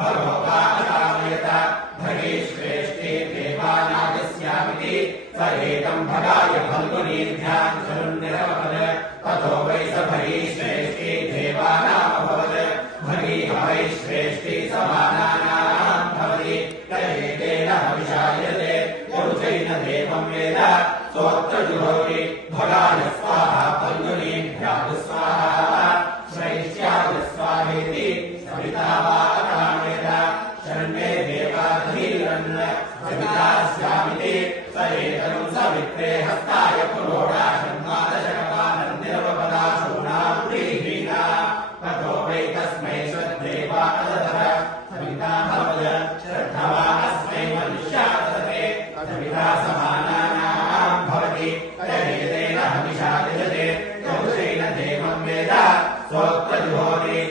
भगोपाकामयत भगे श्रेष्ठे देवानागस्यामिति स एतं भगाय फल्गुनीभ्यां शरुन्निरवपद ततो वै स भगे श्रेष्ठे देवानामभवत् भगे वै श्रेष्ठे समानानां भवति तयेतेन हविषायते यरुचैन देवं वेद सोऽत्र जुहोति भगाय स्वाहा फल्गुनीभ्यां स्वाहा श्रैष्ठ्याय स्वाहेति सविता वाकामयत शरण्ये देवाधीरन् सविता स्यामिति स एतं सवित्रे हस्ताय पुरोडाशन्